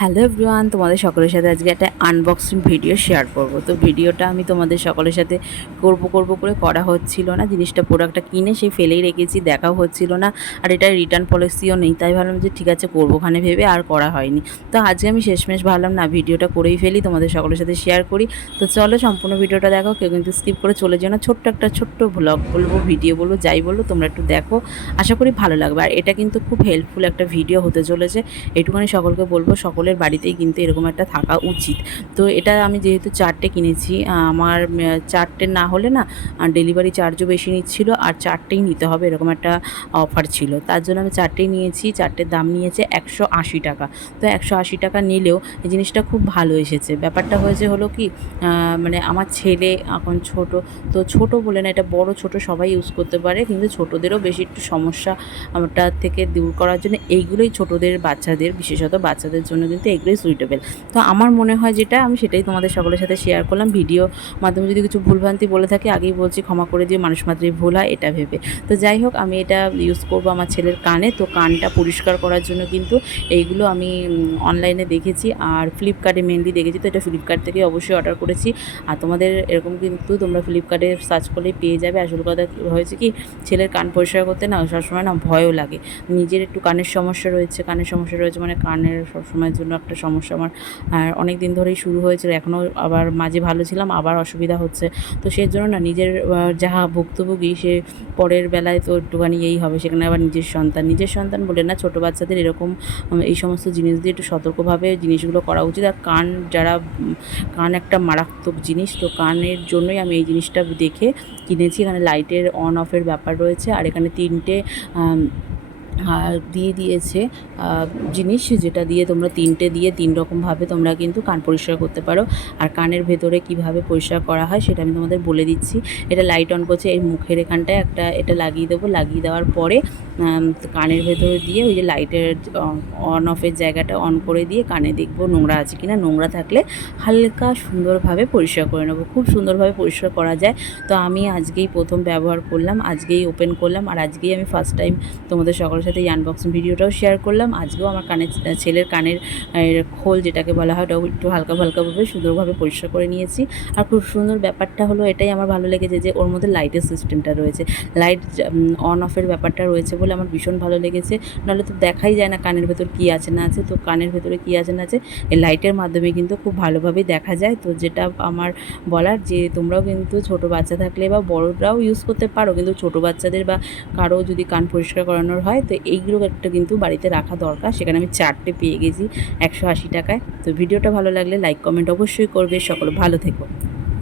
Hello everyone, তোমাদের সকলের সাথে আজকে একটা আনবক্সিং ভিডিও শেয়ার করব। তো ভিডিওটা আমি তোমাদের সকলের সাথে করব করব করে করা হচ্ছিল না। জিনিসটা প্রোডাক্টটা কিনে সেই ফেলেই রেখেছি, দেখাও হচ্ছিল না। আর এটা রিটার্ন পলিসিও নেই, তাই ভাবলাম যে ঠিক আছে, করব ওখানে ভেবে আর করা হয়নি। তো আজকে আমি শেষমেশ ভাবলাম, না ভিডিওটা করেই ফেলি, তোমাদের সকলের সাথে শেয়ার করি। তো চলো সম্পূর্ণ ভিডিওটা দেখো, কেউ কিন্তু স্কিপ করে চলে যেও না। ছোট্ট একটা ছোট্ট ব্লগ বলব ভিডিও বলব, যাই বলব তোমরা একটু দেখো। আশা করি ভালো লাগবে। আর এটা কিন্তু খুব হেল্পফুল একটা ভিডিও হতে চলেছে। এটুখানি সকলকে বলব সকলের বাড়িতেই কিন্তু এরকম একটা থাকা উচিত। তো এটা আমি যেহেতু চারটে কিনেছি আমার চারটে না হলে না ডেলিভারি চার্জও বেশি নিচ্ছিল আর চারটেই নিতে হবে এরকম একটা অফার ছিল। তার জন্য আমি চারটেই নিয়েছি, চারটের দাম নিয়েছে একশো আশি টাকা। তো একশো আশি টাকা নিলেও এই জিনিসটা খুব ভালো এসেছে। ব্যাপারটা হয়েছে হলো কি মানে আমার ছেলে এখন ছোট, তো ছোট বলে না, এটা বড় ছোট সবাই ইউজ করতে পারে, কিন্তু ছোটদেরও বেশি একটু সমস্যা থেকে দূর করার জন্য এইগুলোই ছোটদের, বাচ্চাদের, বিশেষত বাচ্চাদের জন্য কিন্তু এগুলোই সুইটেবল তো আমার মনে হয় যেটা, আমি সেটাই তোমাদের সকলের সাথে শেয়ার করলাম। ভিডিও মাধ্যমে যদি কিছু ভুলভ্রান্তি বলে থাকি, আগেই বলছি, ক্ষমা করে দিয়ে মানুষ মাত্রই ভুল হয়, এটা ভেবে। তো যাই হোক, আমি এটা ইউজ করব আমার ছেলের কানে। তো কানটা পরিষ্কার করার জন্য কিন্তু এইগুলো আমি অনলাইনে দেখেছি। আর ফ্লিপকার্টে মেনলি দেখেছি, তো এটা ফ্লিপকার্ট থেকে অবশ্যই অর্ডার করেছি। আর তোমাদের এরকম কিন্তু তোমরা ফ্লিপকার্টে সার্চ করলেই পেয়ে যাবে। আসল কথা হয়েছে কি, ছেলের কান পরিষ্কার করতে না, সবসময় না ভয়ও লাগে। নিজের একটু কানের সমস্যা রয়েছে, কানের সমস্যা রয়েছে মানে কানের সবসময়ের জন্য একটা সমস্যা আমার। অনেক দিন ধরেই শুরু হয়েছিল এখনও আবার মাঝে ভালো ছিলাম, আবার অসুবিধা হচ্ছে। তো সেই জন্য না, নিজের যাহা ভুক্তভোগী, সে পরের বেলায় তো একটুখানি এই হবে, সেখানে আবার নিজের সন্তান। নিজের সন্তান বলে না, ছোটো বাচ্চাদের এরকম এই সমস্ত জিনিস দিয়ে একটু সতর্কভাবে জিনিসগুলো করা উচিত। আর কান যারা কান একটা মারাত্মক জিনিস, তো কানের জন্যই আমি এই জিনিসটা দেখে কিনেছি। এখানে লাইটের অন অফের ব্যাপার রয়েছে, আর এখানে তিনটে আর দিয়ে দিয়েছে জিনিস যেটা দিয়ে তোমরা তিনটে দিয়ে তিন রকমভাবে তোমরা কিন্তু কান পরিষ্কার করতে পারো। আর কানের ভেতরে কীভাবে পরিষ্কার করা হয় সেটা আমি তোমাদের বলে দিচ্ছি। এটা লাইট অন করছে, এই মুখের এখানটায় একটা, এটা লাগিয়ে দেবো। লাগিয়ে দেওয়ার পরে কানের ভেতরে দিয়ে ওই যে লাইটের অন অফের জায়গাটা অন করে দিয়ে কানে দেখব নোংরা আছে কি না নোংরা থাকলে হালকা সুন্দরভাবে পরিষ্কার করে নেব। খুব সুন্দরভাবে পরিষ্কার করা যায়। তো আমি আজকেই প্রথম ব্যবহার করলাম, আজকেই ওপেন করলাম। আর আজকেই আমি ফার্স্ট টাইম তোমাদের সকলের সাথে এই আনবক্সিং ভিডিওটাও শেয়ার করলাম। আজকেও আমার কানের ছেলের কানের খোল যেটাকে বলা হয়, ওটাও একটু হালকা হালকাভাবে সুন্দরভাবে পরিষ্কার করে নিয়েছি। আর খুব সুন্দর ব্যাপারটা হলো, এটাই আমার ভালো লেগেছে যে, ওর মধ্যে লাইটের সিস্টেমটা রয়েছে। লাইট অন অফের ব্যাপারটা রয়েছে বলে আমার ভীষণ ভালো লেগেছে। নাহলে তো দেখাই যায় না কানের ভেতর কী আছে, না আছে। তো কানের ভেতরে কী আছে, না আছে, এই লাইটের মাধ্যমে কিন্তু খুব ভালোভাবেই দেখা যায়। তো যেটা আমার বলার যে, তোমরাও কিন্তু ছোট বাচ্চা থাকলে বা বড়রাও ইউজ করতে পারো। কিন্তু ছোট বাচ্চাদের বা কারও যদি কান পরিষ্কার করানোর হয় তো এইগুলো একটা কিন্তু বাড়িতে রাখা দরকার। সেখানে আমি চারটে পেয়ে গেছি একশো আশি টাকায়। তো ভিডিওটা ভালো লাগলে লাইক, কমেন্ট অবশ্যই করবে। সকল ভালো থেকো।